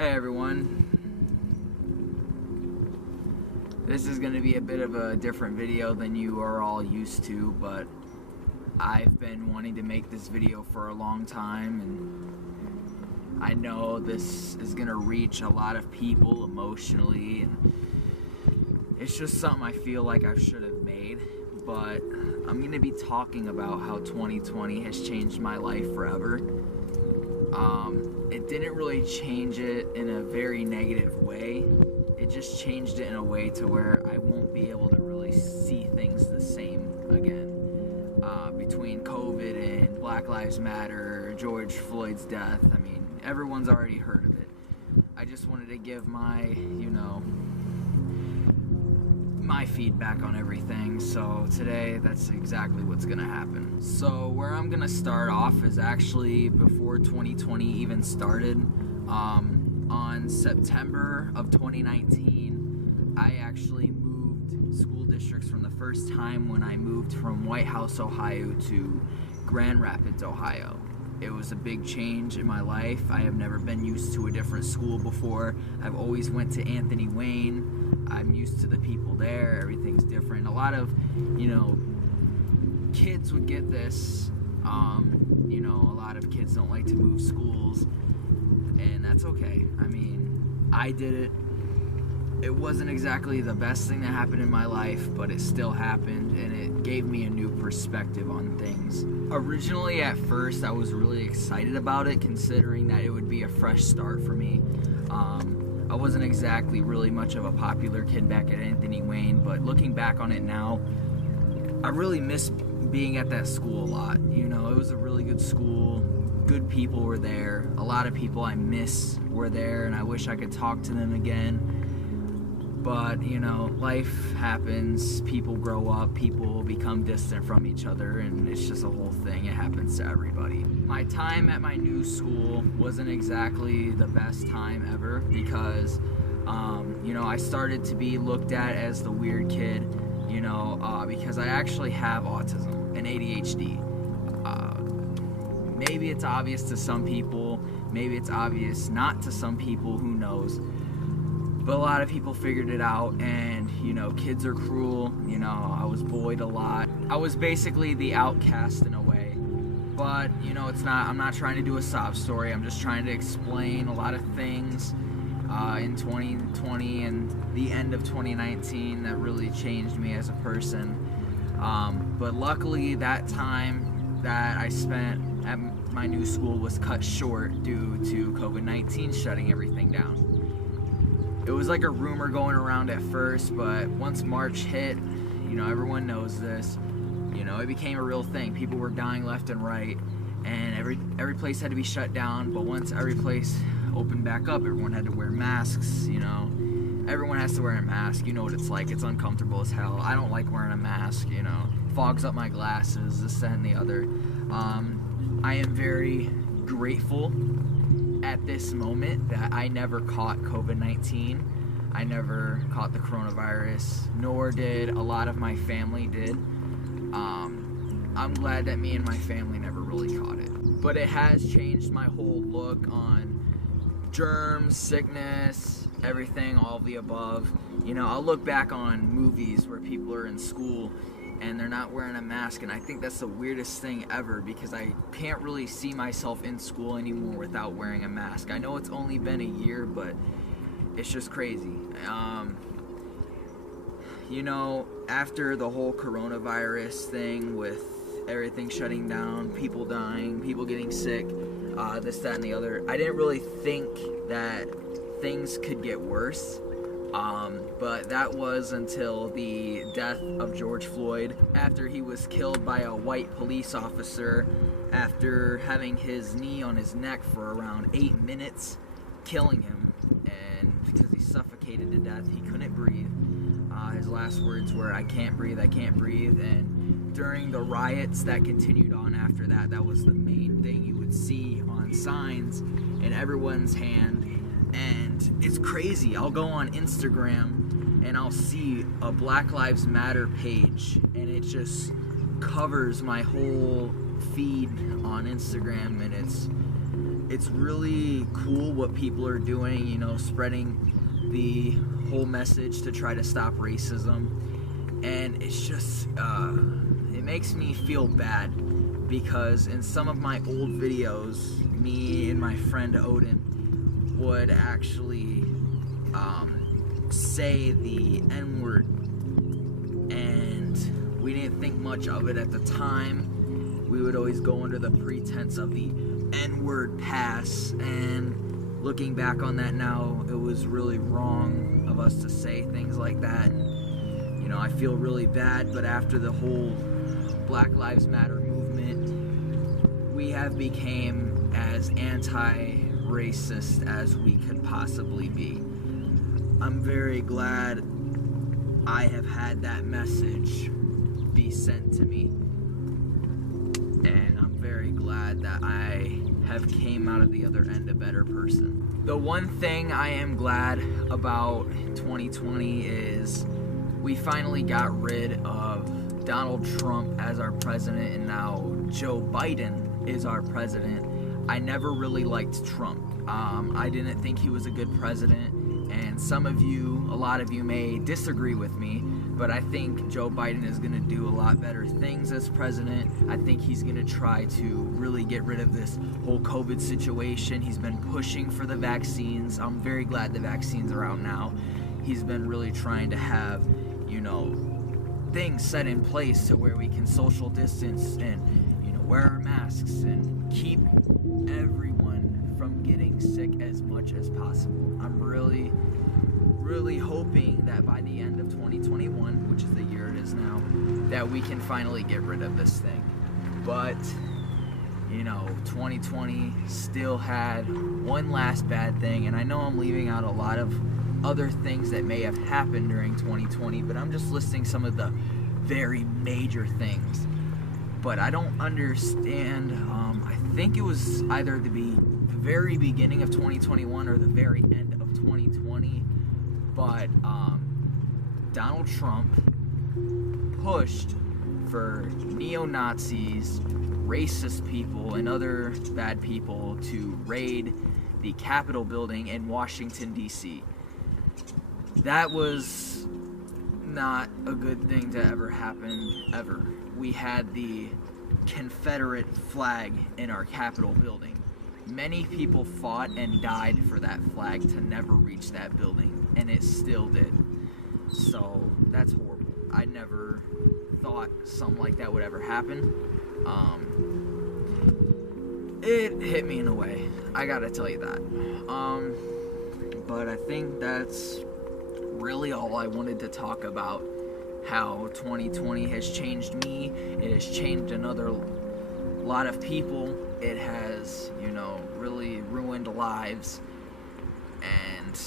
Hey everyone, this is going to be a bit of a different video than you are all used to, but I've been wanting to make this video for a long time, and I know this is going to reach a lot of people emotionally, and it's just something I feel like I should have made. But I'm going to be talking about how 2020 has changed my life forever. It didn't really change it in a very negative way. It just changed it in a way to where I won't be able to really see things the same again. Between COVID and Black Lives Matter, George Floyd's death, I mean, everyone's already heard of it. I just wanted to give my feedback on everything, so today that's exactly what's gonna happen. So where I'm gonna start off is actually before 2020 even started. On September of 2019, I actually moved school districts from the first time when I moved from White House, Ohio to Grand Rapids, Ohio. It was a big change in my life. I have never been used to a different school before. I've always went to Anthony Wayne. I'm used to the people there. Everything's different. A lot of, kids would get this. A lot of kids don't like to move schools, and that's okay. I mean, I did it. It wasn't exactly the best thing that happened in my life, but it still happened, and it gave me a new perspective on things. Originally, at first, I was really excited about it, considering that it would be a fresh start for me. I wasn't exactly really much of a popular kid back at Anthony Wayne, but looking back on it now, I really miss being at that school a lot. It was a really good school. Good people were there. A lot of people I miss were there, and I wish I could talk to them again. But, life happens, people grow up, people become distant from each other, and it's just a whole thing. It happens to everybody. My time at my new school wasn't exactly the best time ever because, I started to be looked at as the weird kid, because I actually have autism and ADHD. Maybe it's obvious to some people, maybe it's obvious not to some people, who knows. But a lot of people figured it out, and, kids are cruel. I was bullied a lot. I was basically the outcast in a way. But, I'm not trying to do a sob story. I'm just trying to explain a lot of things in 2020 and the end of 2019 that really changed me as a person. But luckily, that time that I spent at my new school was cut short due to COVID-19 shutting everything down. It was like a rumor going around at first, but once March hit, everyone knows this, it became a real thing. People were dying left and right, and every place had to be shut down. But once every place opened back up, everyone had to wear masks. Everyone has to wear a mask. You know what it's like. It's uncomfortable as hell. I don't like wearing a mask. Fogs up my glasses, this, that, and the other. I am very grateful at this moment that I never caught COVID-19. I never caught the coronavirus, nor did a lot of my family did. I'm glad that me and my family never really caught it. But it has changed my whole look on germs, sickness, everything, all of the above. I'll look back on movies where people are in school and they're not wearing a mask, and I think that's the weirdest thing ever because I can't really see myself in school anymore without wearing a mask. I know it's only been a year, but it's just crazy. After the whole coronavirus thing with everything shutting down, people dying, people getting sick, this, that, and the other, I didn't really think that things could get worse. But that was until the death of George Floyd, after he was killed by a white police officer after having his knee on his neck for around 8 minutes, killing him, and because he suffocated to death, he couldn't breathe. His last words were, "I can't breathe, I can't breathe," and during the riots that continued on after that, that was the main thing you would see on signs in everyone's hand. And it's crazy. I'll go on Instagram and I'll see a Black Lives Matter page, and it just covers my whole feed on Instagram, and it's really cool what people are doing, you know, spreading the whole message to try to stop racism. And it's just, it makes me feel bad because in some of my old videos, me and my friend Odin would actually say the N-word, and we didn't think much of it at the time. We would always go under the pretense of the N-word pass, and looking back on that now, it was really wrong of us to say things like that. You know, I feel really bad, but after the whole Black Lives Matter movement, we have became as anti-racist as we could possibly be. I'm very glad I have had that message be sent to me, and I'm very glad that I have came out of the other end a better person. The one thing I am glad about 2020 is we finally got rid of Donald Trump as our president, and now Joe Biden is our president. I never really liked Trump. I didn't think he was a good president, and a lot of you may disagree with me, but I think Joe Biden is going to do a lot better things as president. I think he's going to try to really get rid of this whole COVID situation. He's been pushing for the vaccines. I'm very glad the vaccines are out now. He's been really trying to have, you know, things set in place to where we can social distance and, you know, wear our masks and keep everyone from getting sick as much as possible. I'm really hoping that by the end of 2021, which is the year it is now, that we can finally get rid of this thing. But, you know, 2020 still had one last bad thing, and I know I'm leaving out a lot of other things that may have happened during 2020, but I'm just listing some of the very major things. But I don't understand, I think it was either the very beginning of 2021 or the very end of 2020, but Donald Trump pushed for neo-Nazis, racist people, and other bad people to raid the Capitol building in Washington, D.C. That was not a good thing to ever happen, ever. We had the Confederate flag in our Capitol building. Many people fought and died for that flag to never reach that building, and it still did. So that's horrible. I never thought something like that would ever happen. It hit me in a way, I gotta tell you that. But I think that's really all I wanted to talk about. How 2020 has changed me. It has changed another lot of people. It has, you know, really ruined lives. And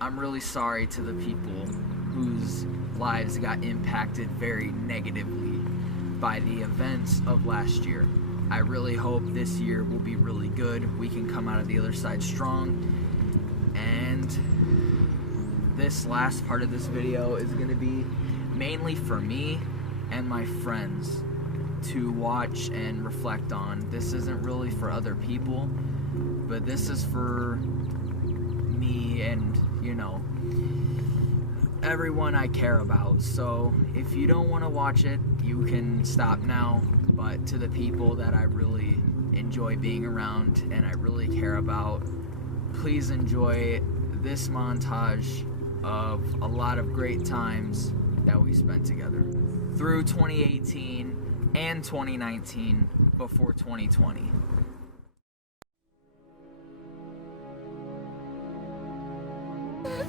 I'm really sorry to the people whose lives got impacted very negatively by the events of last year. I really hope this year will be really good. We can come out of the other side strong. And this last part of this video is going to be mainly for me and my friends to watch and reflect on. This isn't really for other people, but this is for me and, you know, everyone I care about. So if you don't want to watch it, you can stop now. But to the people that I really enjoy being around and I really care about, please enjoy this montage of a lot of great times that we spent together through 2018 and 2019 before 2020.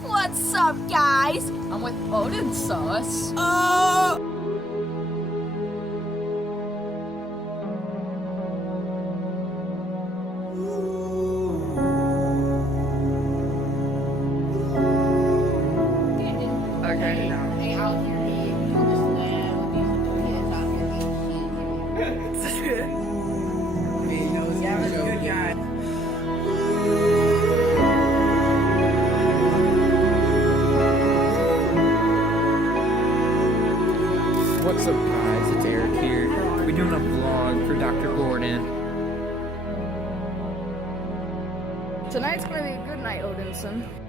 What's up, guys? I'm with Odin Sauce. Okay, now. Hang out with your knee. You just land with these hands off your knee. Yeah, that's a good guy. gonna be a good night, Odinson.